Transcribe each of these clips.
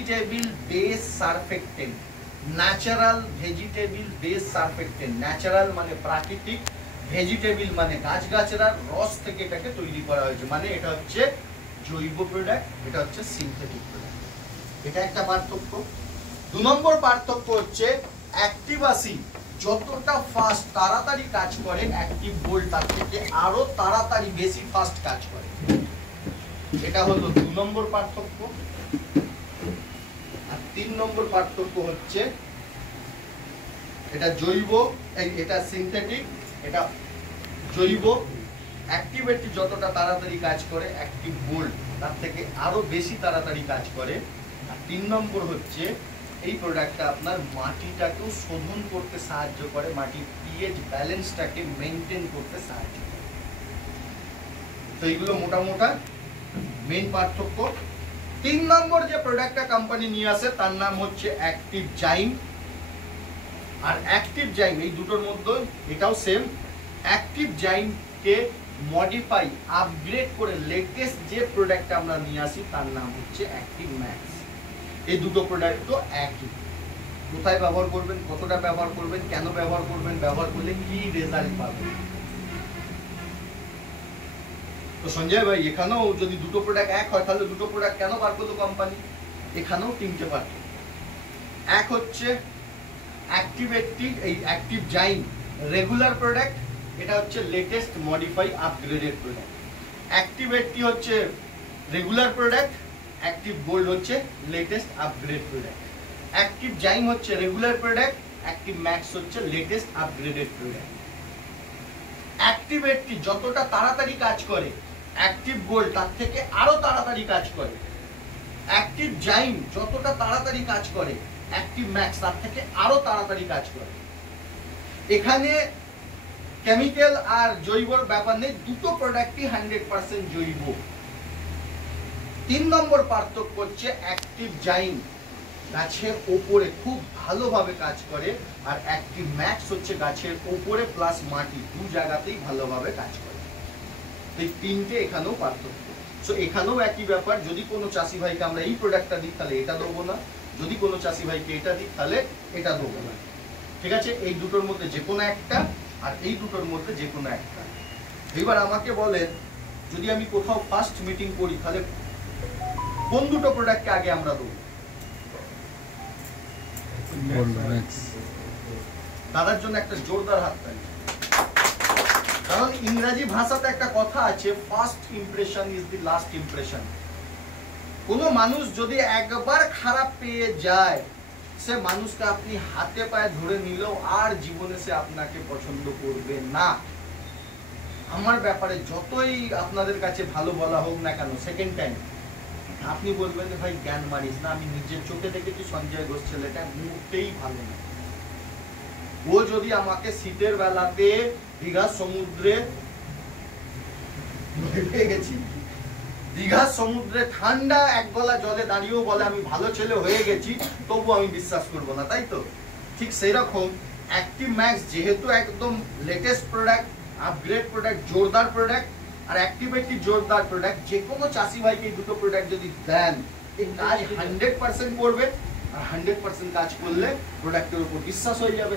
Vegetable base surfactant, natural vegetable base surfactant. Natural মানে প্রাকৃতিক, vegetable মানে গাছগাছড়ার রস থেকে এটাকে তৈরি করা হয়েছে, মানে এটা হচ্ছে জৈব প্রোডাক্ট, এটা হচ্ছে সিনথেটিক প্রোডাক্ট। এটা একটা পার্থক্য। 2 নম্বর পার্থক্য হচ্ছে অ্যাক্টিভাসি যতটা ফাস্ট তাড়াতাড়ি কাজ করে, অ্যাক্টিভ গোল্ড তার থেকে আরো তাড়াতাড়ি বেশি ফাস্ট কাজ করে। এটা হলো 2 নম্বর পার্থক্য। আর 3 নম্বর পার্থক্য হচ্ছে এটা জৈব, এটা সিনথেটিক, এটা জৈব। অ্যাক্টিভেটি যতটা তাড়াতাড়ি কাজ করে, অ্যাক্টিভ গোল্ড তার থেকে আরো বেশি তাড়াতাড়ি কাজ করে। আর 3 নম্বর হচ্ছে এই প্রোডাক্টটা আপনার মাটিটাকেও শোধন করতে সাহায্য করে, মাটির পিএইচ ব্যালেন্সটাকে মেইনটেইন করতে সাহায্য করে। তো এইগুলো মোটামোটা মেইন পার্থক্য। 3 নম্বর যে প্রোডাক্টটা কোম্পানি নিয়ে আসে তার নাম হচ্ছে অ্যাক্টিভ জাইম। আর অ্যাক্টিভ জাইম এই দুটোর মধ্যে এটাও সেম। অ্যাক্টিভ জাইমকে মডিফাই আপগ্রেড করে লেটেস্ট যে প্রোডাক্টটা আমরা নিয়ে আসি তার নাম হচ্ছে অ্যাক্টিভ ম্যাক্স। এই দুটো প্রোডাক্ট তো একই। কোথায় ব্যবহার করবেন, কতটা ব্যবহার করবেন, কেন ব্যবহার করবেন, ব্যবহার করলে কি রেজাল্ট পাবেন। তো সঞ্জয় ভাই এখানেও যদি দুটো প্রোডাক্ট এক হয় তাহলে দুটো প্রোডাক্ট কেন বার করলো কোম্পানি? এখানেও 3টে পার্থক্য। এক হচ্ছে অ্যাক্টিভেটটি, এই অ্যাক্টিভ জাইম রেগুলার প্রোডাক্ট, এটা হচ্ছে লেটেস্ট মডিফাই আপগ্রেডেড প্রোডাক্ট। অ্যাক্টিভেটটি হচ্ছে রেগুলার প্রোডাক্ট, অ্যাক্টিভ গোল্ড হচ্ছে লেটেস্ট আপগ্রেড প্রোডাক্ট। অ্যাক্টিভ জাইম হচ্ছে রেগুলার প্রোডাক্ট, অ্যাক্টিভ ম্যাক্স হচ্ছে লেটেস্ট আপগ্রেডেড প্রোডাক্ট। অ্যাক্টিভেটটি যতটা তাড়াতাড়ি কাজ করে, অ্যাক্টিভ গোল্ড তার থেকে আরো তাড়াতাড়ি কাজ করে। অ্যাক্টিভ জাইম যতটা তাড়াতাড়ি কাজ করে, অ্যাক্টিভ ম্যাক্স তার থেকে আরো তাড়াতাড়ি কাজ করে। এখানে কেমিক্যাল আর জৈবর ব্যাপার নেই, দুটো প্রোডাক্টই 100% জৈব। 3 নম্বর পার্থক্য হচ্ছে অ্যাক্টিভ জাইম গাছের ওপরে খুব ভালোভাবে কাজ করে, আর অ্যাক্টিভ ম্যাক্স হচ্ছে গাছের ওপরে প্লাস মাটি দু জায়গাতেই ভালোভাবে কাজ করে। এই 3টে এখানেও পার্থক্য। সো এখানেও একই ব্যাপার, যদি কোনো চাষি ভাইকে আমরা এই প্রোডাক্টটা দিই তাহলে এটা দেবো না, যদি কোনো চাষি ভাইকে এটা দিই তাহলে এটা দেবো না। ঠিক আছে, এই দুটোর মধ্যে যে কোনো একটা, আর এই দুটোর মধ্যে যে কোনো একটা। এবার আমাকে বলেন, যদি আমি কোথাও ফার্স্ট মিটিং করি তাহলে কোন দুটো প্রোডাক্টকে আগে আমরা দেবো? দাদার জন্য একটা জোরদার হাততালি। কারণ ইংরেজি ভাষাতে একটা কথা আছে, first impression is the last impression. কোনো মানুষ যদি একবার খারাপ পেয়ে যায়, সে মানুষকে আপনি হাতে পায়ে ধরে নিলেও আর জীবনে সে আপনাকে পছন্দ করবে না। আমার ব্যাপারে যতই আপনাদের কাছে ভালো বলা হোক না কেন, সেকেন্ড টাইম আপনি বলবেন ভাই জ্ঞান মারিস না, আমি নিজের চোখে দেখেছি সঞ্জয় ঘোষ ছেলেটা মুহূর্তেই ভালো না। ও যদি আমাকে শীতের বেলাতে দীঘার সমুদ্রে গেছি, দীঘার সমুদ্রে ঠান্ডা এক গলা জলে দাঁড়িয়েও বলে আমি ভালো ছেলে হয়ে গেছি, তবু আমি বিশ্বাস করবো না, তাই তো? ঠিক সেই রকম অ্যাক্টিভ ম্যাক্স যেহেতু একদম লেটেস্ট প্রোডাক্ট, আপগ্রেড প্রোডাক্ট, জোরদার প্রোডাক্ট, আর অ্যাক্টিভেটলি জোরদার প্রোডাক্ট, যে কোনো চাষি ভাইকে এই দুটো প্রোডাক্ট যদি দেন, এই কাজ 100% করবে। আর 100% কাজ করলে প্রোডাক্টের উপর বিশ্বাস হয়ে যাবে।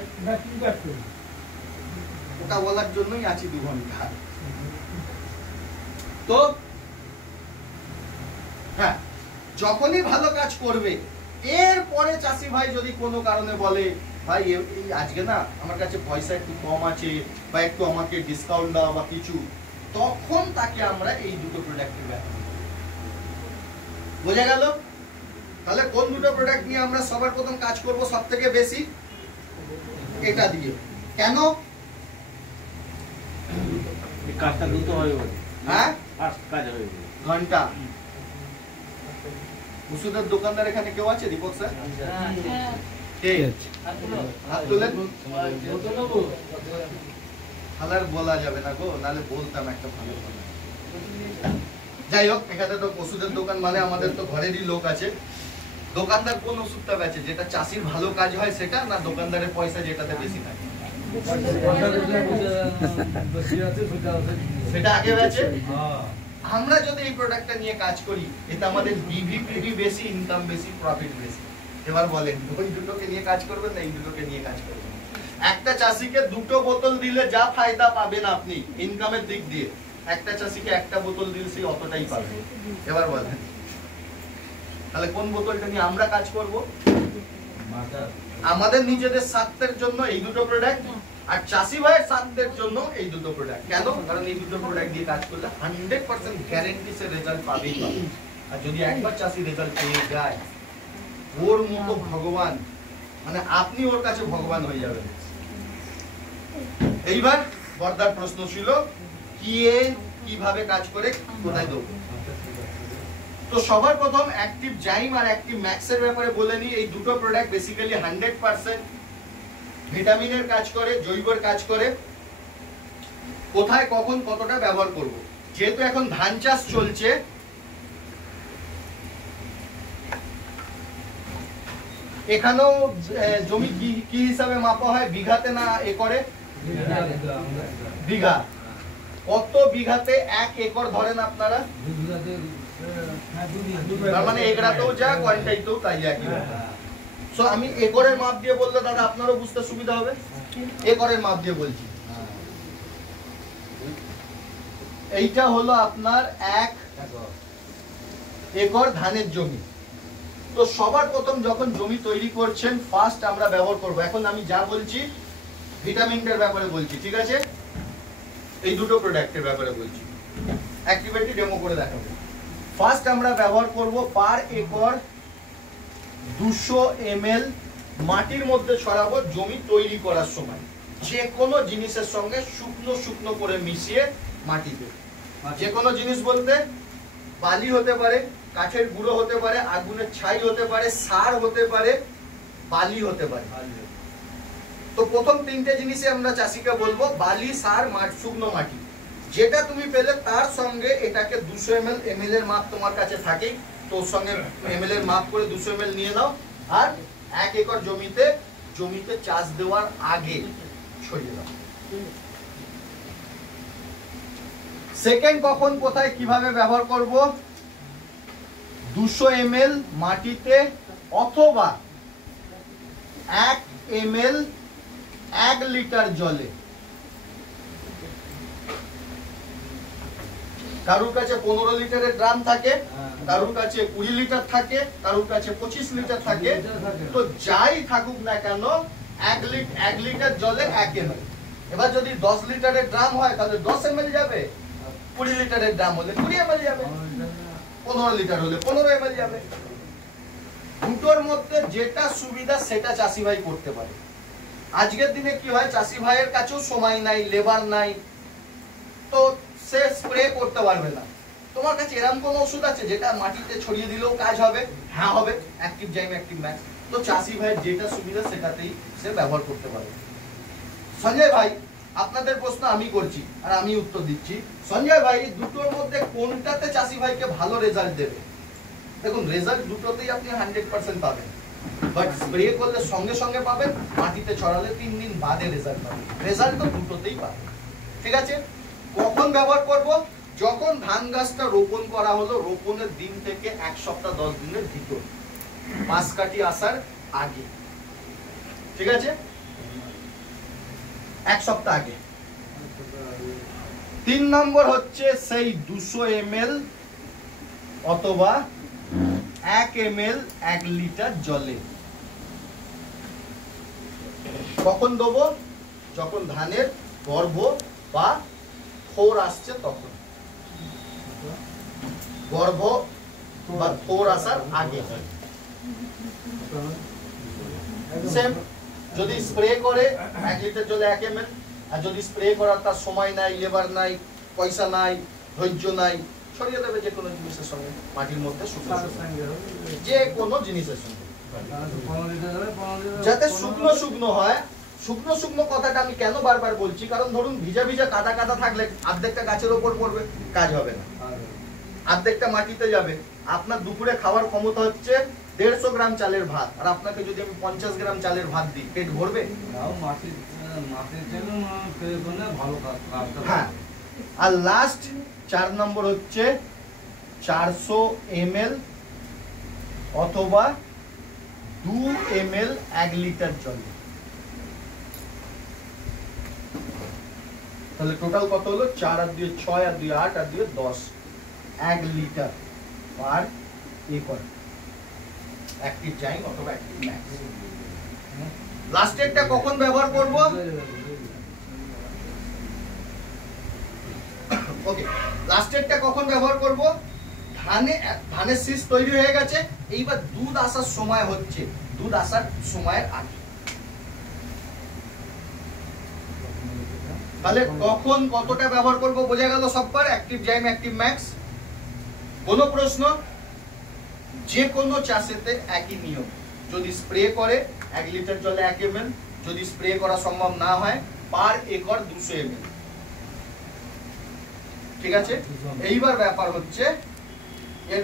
ওটা বলার জন্যই আছি 2 ঘন্টা। তো হ্যাঁ, যখনই ভালো কাজ করবে, এরপরে চাষি ভাই যদি কোনো কারণে বলে ভাই এই আজকে না আমার কাছে পয়সা একটু কম আছে, বা একটু আমাকে ডিসকাউন্ট দাও বা কিছু, তখন তাকে আমরা এই দুটো প্রোডাক্টের ব্যাপার। বোঝা গেল? তাহলে কোন দুটো প্রোডাক্ট নিয়ে আমরা সবার প্রথম কাজ করব সব থেকে বেশি? এটা দিয়ে। কেন? কাজটা দ্রুত হয়ে যাবে। হ্যাঁ, ফাস্ট কাজ হয়ে যাবে। ঘন্টা। ওষুধের দোকানদার এখানে কেউ আছে? দীপক স্যার? ঠিক আছে, হাত তুলেন। হালার বলা যাবে না গো, নাহলে বলতাম একটা ভালো কথা। যাই হোক, এখানে তো ওষুধের দোকান মানে আমাদের তো ঘরেরই লোক আছে। দোকানদার কোন ওষুধটা বেচে? যেটা চাষির ভালো কাজ হয় সেটা, না দোকানদারের পয়সা যেটাতে বেশি থাকে সেটা আগে বেচে? আমরা যদি এই প্রোডাক্টটা নিয়ে কাজ করি, এতে আমাদের বিভিপিভি বেশি, ইনকাম বেশি, প্রফিট বেশি। এবার বলেন ওই দুটোকে নিয়ে কাজ করবেন না এই দুটোকে নিয়ে কাজ করবেন? একটা চাষিকে দুটো বোতল দিলে যা ফায়দা পাবেন আপনি ইনকামের দিক দিয়ে, একটা চাষিকে একটা বোতল দিলে সেই অতটাই পাবেন। এবার বলেন তাহলে কোন বোতলটা নিয়ে আমরা কাজ করব? আমাদের নিজেদের স্বার্থের জন্য এই দুটো প্রোডাক্ট, আর চাষি ভাইয়ের স্বার্থের জন্য এই দুটো প্রোডাক্ট। কেন? কারণ এই দুটো প্রোডাক্ট দিয়ে কাজ করলে 100% গ্যারান্টি সে রেজাল্ট পাবেই পাবে। আর যদি একবার চাষি রেজাল্ট পেয়ে যায়, ওর মতো ভগবান, মানে আপনি ওর কাছে ভগবান হয়ে যাবেন। এইবার বর্দার প্রশ্ন ছিল কিভাবে কাজ করে, কোথায় দেবো? তো সবার প্রথম অ্যাক্টিভ জাইম আর অ্যাক্টিভ ম্যাক্সের ব্যাপারে বলে নিই। এই দুটো প্রোডাক্ট বেসিক্যালি 100% ভিটামিনের কাজ করে, জৈবর কাজ করে। কোথায় কখন কতটা ব্যবহার করব? যেহেতু এখন ধান চাষ চলছে, এখানেও জমি কি হিসাবে মাপা হয়? বিঘাতে না একরে? বিঘা। কত বিঘাতে 1 একর ধরেন আপনারা? তার মানে একরাতেও যা কোয়ান্টাইতেও তাই একই। সো আমি একরের মাপ দিয়ে বললে দাদা আপনারও বুঝতে সুবিধা হবে, একরের মাপ দিয়ে বলছি। এইটা হলো আপনার 1 একর ধানের জমি। তো সবার প্রথম যখন জমি তৈরি করছেন, ফার্স্ট আমরা ব্যবহার করব, এখন আমি যা বলছি ভিটামিনটার ব্যাপারে বলছি, ঠিক আছে? এই দুটো প্রোডাক্টের ব্যাপারে বলছি, অ্যাক্টিভিটি ডেমো করে দেখাবো। ফার্স্ট আমরা ব্যবহার করব পার একর 200 ml মাটির মধ্যে ছড়াবো জমি তৈরি করার সময়। যে কোনো জিনিসের সঙ্গে শুকনো শুকনো করে মিশিয়ে মাটিতে, যে কোনো জিনিস বলতে বালি হতে পারে, কাঠের গুঁড়ো হতে পারে, আগুনের ছাই হতে পারে, সার হতে পারে, বালি হতে পারে। তো প্রথম 3টে জিনিসে আমরা চাষিকে বলবো বালি, সার, শুকনো মাটি, যেটা তুমি পেলে তার সঙ্গে এটাকে 200 ml এর মাপ তোমার কাছে থাকেই, তোর সঙ্গে ml এর মাপ করে 200 ml নিয়ে নাও, আর 1 একর জমিতে চাষ দেওয়ার আগে ছড়িয়ে দাও। সেকেন্ড কখন কোথায় কিভাবে ব্যবহার করব? 200 ml মাটিতে অথবা 1 ml 1 লিটার জলে। কারুর কাছে 15 লিটারের ড্রাম থাকে, কারুর কাছে 20 লিটার থাকে, কারুর কাছে 25 লিটার থাকে। তো যাই থাকুক না কেন 1 লিটার জলে 1 ml। এবার যদি 10 লিটারের ড্রাম হয় তাহলে 10 ml যাবে, 20 লিটারের ড্রাম হলে 20 ml যাবে, 15 লিটার হলে 15 ml যাবে। দুটোর মধ্যে যেটা সুবিধা সেটা চাষি ভাই করতে পারে। আজকের দিনে কি হয়, চাষি ভাইয়ের কাছেও সময় নাই, লেবার নাই, তো সে স্প্রে করতে পারবে না। তোমার কাছে এরকম কোন ওষুধ আছে যেটা মাটিতে ছড়িয়ে দিলেও কাজ হবে? হ্যাঁ হবে, অ্যাক্টিভ জাইম, অ্যাক্টিভ ম্যাক্স। তো চাষি ভাইয়ের যেটা সুবিধা সেটাতেই সে ব্যবহার করতে পারবে। সঞ্জয় ভাই, আপনাদের প্রশ্ন আমি করছি আর আমি উত্তর দিচ্ছি। সঞ্জয় ভাই, দুটোর মধ্যে কোনটাতে চাষি ভাইকে ভালো রেজাল্ট দেবে? দেখুন, রেজাল্ট দুটোতেই আপনি 100% পাবেন, বাট স্প্রে করলে সঙ্গে সঙ্গে পাবেন, মাটিতে ছড়ালে 3 দিন বাদে রেজাল্ট পাবেন। রেজাল্ট তো দুটোতেই পাবেন, ঠিক আছে? কখন ব্যবহার করব? যখন ধান গাছটা রোপণ করা হলো, রোপণের দিন থেকে 1 সপ্তাহ 10 দিনের ভিতর, পাশ কাটি আসার আগে, ঠিক আছে? 1 সপ্তাহ আগে। 3 নম্বর হচ্ছে সেই 200 ml অথবা 1 ml 1 লিটার জলে। কখন দেবো? যখন ধানের গর্ভ বা থোর আসছে তখন, গর্ভ বা থোর আসার আগে। সেম, যদি স্প্রে করে 1 লিটার জলে 1 ml, আর যদি স্প্রে করার তার সময় নাই, লেবার নাই, পয়সা নাই, ধৈর্য নাই, ছড়িয়ে দেবে যে কোনো জিনিসের সঙ্গে, মাটির মধ্যে শুকনো, যে কোনো জিনিসের সঙ্গে, যাতে শুকনো শুকনো হয়। শুকনো শুকনো কথাটা আমি কেন বারবার বলছি, কারণ ধরুন ভিজা ভিজা কাদা কাদা থাকলে অর্ধেকটা গাছের ওপর পড়বে, কাজ হবে না, অর্ধেকটা মাটিতে যাবে। আপনার দুপুরে খাওয়ার ক্ষমতা হচ্ছে 150 গ্রাম চালের ভাত, আর আপনাকে যদি আমি 50 গ্রাম চালের ভাত দিই, পেট ভরবে? হ্যাঁ, আর লাস্ট 4 নম্বর হচ্ছে 400 ml অথবা 2 ml 1 লিটার জল। তাহলে টোটাল কত হলো? 4 আর 2 6 আর 2 8 আর 2 10, 1 লিটার পার একর অ্যাক্টিভ জাইম অথবা অ্যাক্টিভ ম্যাক্স। লাস্টেরটা কখন ব্যবহার করব? ওকে, লাস্টেরটা কখন ব্যবহার করব? ধানের শীষ তৈরি হয়ে গেছে, এইবার দুধ আসার সময় হচ্ছে, দুধ আসার সময়ের আগে। তাহলে কখন কতটা ব্যবহার করব বোঝা গেল সববার, অ্যাক্টিভ জাইম অ্যাক্টিভ ম্যাক্স। কোনো প্রশ্ন? যে কোনো চাষেতে একই নিয়ম, যদি স্প্রে করে 1 লিটার জলে 1 ml, যদি স্প্রে করা সম্ভব না হয় পার একর 200 ml। ঠিক আছে, এইবার ব্যাপার হচ্ছে এর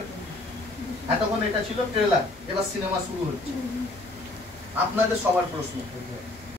এতক্ষণ এটা ছিল ট্রেলার, এবার সিনেমা শুরু হচ্ছে। আপনাদের সবার প্রশ্ন।